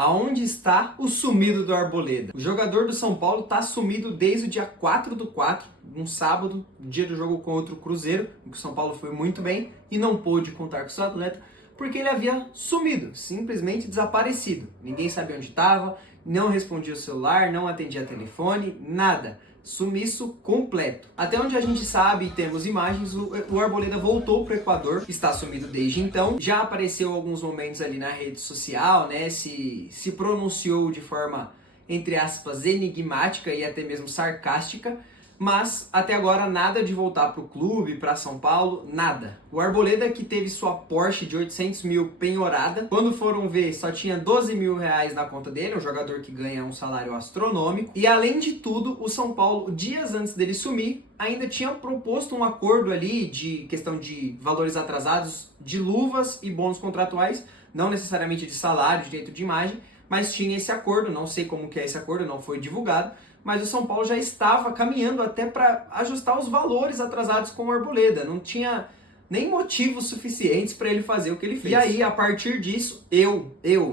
Aonde está o sumido do Arboleda? O jogador do São Paulo está sumido desde o dia 4/4, um sábado, dia do jogo contra o Cruzeiro, em que o São Paulo foi muito bem e não pôde contar com seu atleta, porque ele havia sumido, simplesmente desaparecido. Ninguém sabia onde estava, não respondia o celular, não atendia telefone, nada. Sumiço completo. Até onde a gente sabe e temos imagens, o Arboleda voltou para o Equador, está sumido desde então. Já apareceu alguns momentos ali na rede social, né? Se pronunciou de forma, entre aspas, enigmática e até mesmo sarcástica. Mas até agora nada de voltar para o clube, para São Paulo, nada. O Arboleda, que teve sua Porsche de 800 mil penhorada, quando foram ver só tinha 12 mil reais na conta dele, um jogador que ganha um salário astronômico. E além de tudo, o São Paulo, dias antes dele sumir, ainda tinha proposto um acordo ali de questão de valores atrasados, de luvas e bônus contratuais, não necessariamente de salário, de direito de imagem, mas tinha esse acordo, não sei como que é esse acordo, não foi divulgado. Mas o São Paulo já estava caminhando até para ajustar os valores atrasados com o Arboleda. Não tinha nem motivos suficientes para ele fazer o que ele fez. E aí, a partir disso,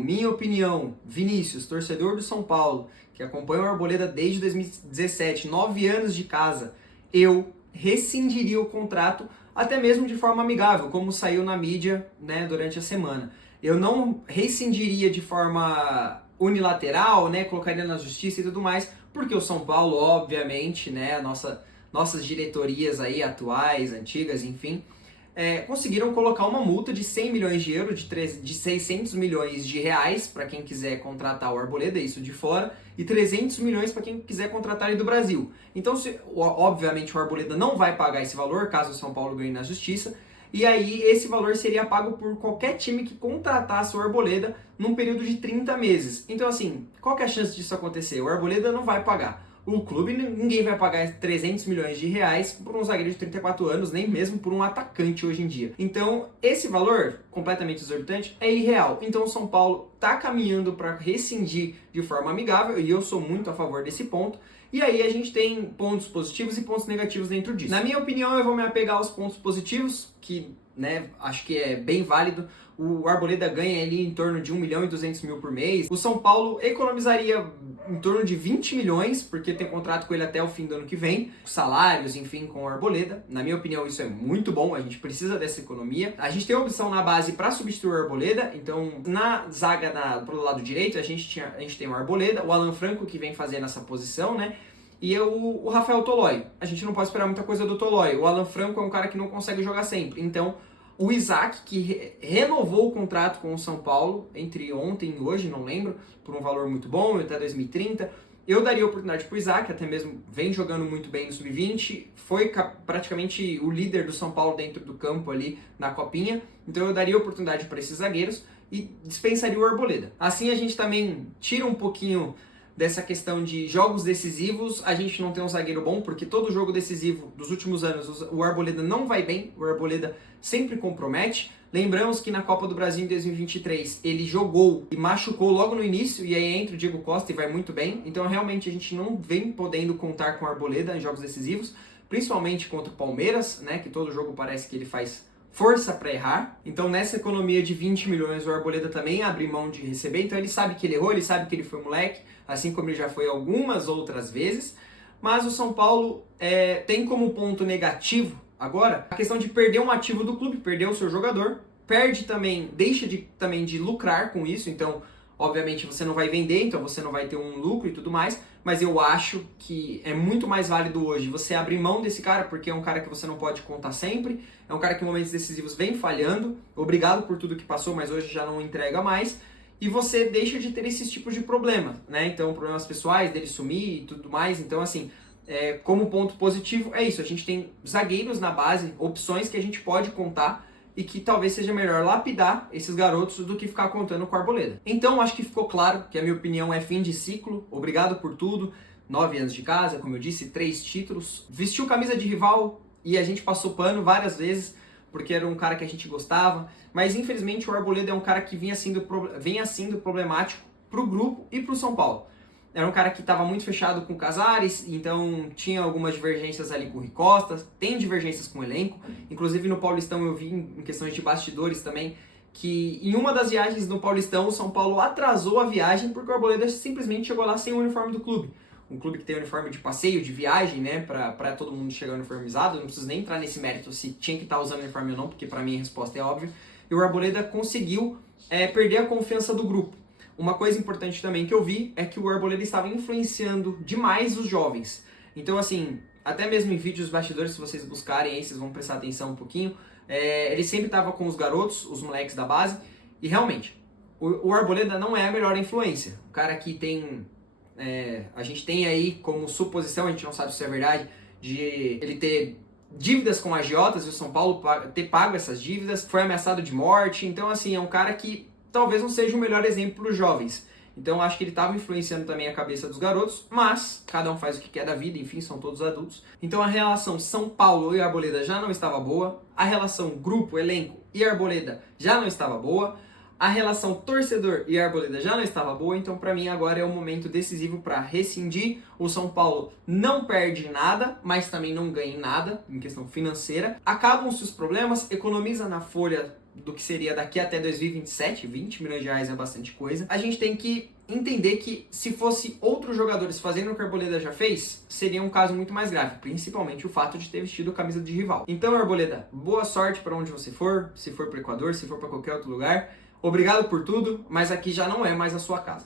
minha opinião, Vinícius, torcedor do São Paulo, que acompanha o Arboleda desde 2017, 9 anos de casa, eu rescindiria o contrato até mesmo de forma amigável, como saiu na mídia, né, durante a semana. Eu não rescindiria de forma unilateral, né, colocaria na justiça e tudo mais, porque o São Paulo, obviamente, né, nossas diretorias aí atuais, antigas, enfim, conseguiram colocar uma multa de 100 milhões de euros, de 600 milhões de reais para quem quiser contratar o Arboleda, isso de fora, e 300 milhões para quem quiser contratar ele do Brasil. Então, obviamente, o Arboleda não vai pagar esse valor, caso o São Paulo ganhe na justiça, e aí esse valor seria pago por qualquer time que contratasse o Arboleda num período de 30 meses. Então assim, qual que é a chance disso acontecer? O Arboleda não vai pagar. O clube, ninguém vai pagar 300 milhões de reais por um zagueiro de 34 anos, nem mesmo por um atacante hoje em dia. Então, esse valor, completamente exorbitante, é irreal. Então, o São Paulo está caminhando para rescindir de forma amigável, e eu sou muito a favor desse ponto. E aí a gente tem pontos positivos e pontos negativos dentro disso. Na minha opinião, eu vou me apegar aos pontos positivos, que, né, acho que é bem válido. O Arboleda ganha ali em torno de 1 milhão e 200 mil por mês. O São Paulo economizaria em torno de 20 milhões, porque tem contrato com ele até o fim do ano que vem. Salários, enfim, com o Arboleda. Na minha opinião, isso é muito bom. A gente precisa dessa economia. A gente tem a opção na base para substituir o Arboleda. Então, na zaga pro lado direito, a gente tem o Arboleda, o Alan Franco, que vem fazendo essa posição, né? E o Rafael Tolói. A gente não pode esperar muita coisa do Tolói. O Alan Franco é um cara que não consegue jogar sempre. Então, o Isaac, que renovou o contrato com o São Paulo, entre ontem e hoje, não lembro, por um valor muito bom, até 2030. Eu daria oportunidade para o Isaac, até mesmo vem jogando muito bem no Sub-20, foi praticamente o líder do São Paulo dentro do campo ali na Copinha. Então eu daria oportunidade para esses zagueiros e dispensaria o Arboleda. Assim a gente também tira um pouquinho dessa questão de jogos decisivos. A gente não tem um zagueiro bom, porque todo jogo decisivo dos últimos anos o Arboleda não vai bem, o Arboleda sempre compromete. Lembramos que na Copa do Brasil em 2023 ele jogou e machucou logo no início, e aí entra o Diego Costa e vai muito bem. Então realmente a gente não vem podendo contar com o Arboleda em jogos decisivos, principalmente contra o Palmeiras, né, que todo jogo parece que ele faz força para errar. Então nessa economia de 20 milhões o Arboleda também abre mão de receber, então ele sabe que ele errou, ele sabe que ele foi moleque, assim como ele já foi algumas outras vezes. Mas o São Paulo tem como ponto negativo agora a questão de perder um ativo do clube, perder o seu jogador, perde também, deixa também de lucrar com isso. Então obviamente você não vai vender, então você não vai ter um lucro e tudo mais, mas eu acho que é muito mais válido hoje você abrir mão desse cara, porque é um cara que você não pode contar sempre, é um cara que em momentos decisivos vem falhando, obrigado por tudo que passou, mas hoje já não entrega mais, e você deixa de ter esses tipos de problemas, né? Então problemas pessoais, dele sumir e tudo mais. Então assim, como ponto positivo é isso, a gente tem zagueiros na base, opções que a gente pode contar, e que talvez seja melhor lapidar esses garotos do que ficar contando com o Arboleda. Então, acho que ficou claro que a minha opinião é fim de ciclo. Obrigado por tudo. 9 anos de casa, como eu disse, 3 títulos. Vestiu camisa de rival e a gente passou pano várias vezes, porque era um cara que a gente gostava. Mas, infelizmente, o Arboleda é um cara que vinha sendo problemático para o grupo e para o São Paulo. Era um cara que estava muito fechado com o Casares, então tinha algumas divergências ali com o Rui Costa, tem divergências com o elenco. Inclusive no Paulistão eu vi em questões de bastidores também que em uma das viagens no Paulistão, o São Paulo atrasou a viagem porque o Arboleda simplesmente chegou lá sem o uniforme do clube. Um clube que tem uniforme de passeio, de viagem, né, pra todo mundo chegar uniformizado. Eu não preciso nem entrar nesse mérito se tinha que estar usando uniforme ou não, porque pra mim a resposta é óbvia. E o Arboleda conseguiu perder a confiança do grupo. Uma coisa importante também que eu vi é que o Arboleda estava influenciando demais os jovens. Então, assim, até mesmo em vídeos bastidores, se vocês buscarem aí, vocês vão prestar atenção um pouquinho. Ele sempre estava com os garotos, os moleques da base, e realmente, o Arboleda não é a melhor influência. O cara que tem... a gente tem aí como suposição, a gente não sabe se é verdade, de ele ter dívidas com agiotas e o São Paulo ter pago essas dívidas, foi ameaçado de morte. Então, assim, é um cara que talvez não seja o melhor exemplo para os jovens. Então, acho que ele estava influenciando também a cabeça dos garotos, mas cada um faz o que quer da vida, enfim, são todos adultos. Então, a relação São Paulo e Arboleda já não estava boa, a relação grupo, elenco e Arboleda já não estava boa, a relação torcedor e Arboleda já não estava boa, então para mim agora é o momento decisivo para rescindir. O São Paulo não perde nada, mas também não ganha nada em questão financeira. Acabam-se os problemas, economiza na folha do que seria daqui até 2027, 20 milhões de reais é bastante coisa. A gente tem que entender que se fosse outros jogadores fazendo o que o Arboleda já fez, seria um caso muito mais grave, principalmente o fato de ter vestido a camisa de rival. Então, Arboleda, boa sorte para onde você for, se for para o Equador, se for para qualquer outro lugar. Obrigado por tudo, mas aqui já não é mais a sua casa.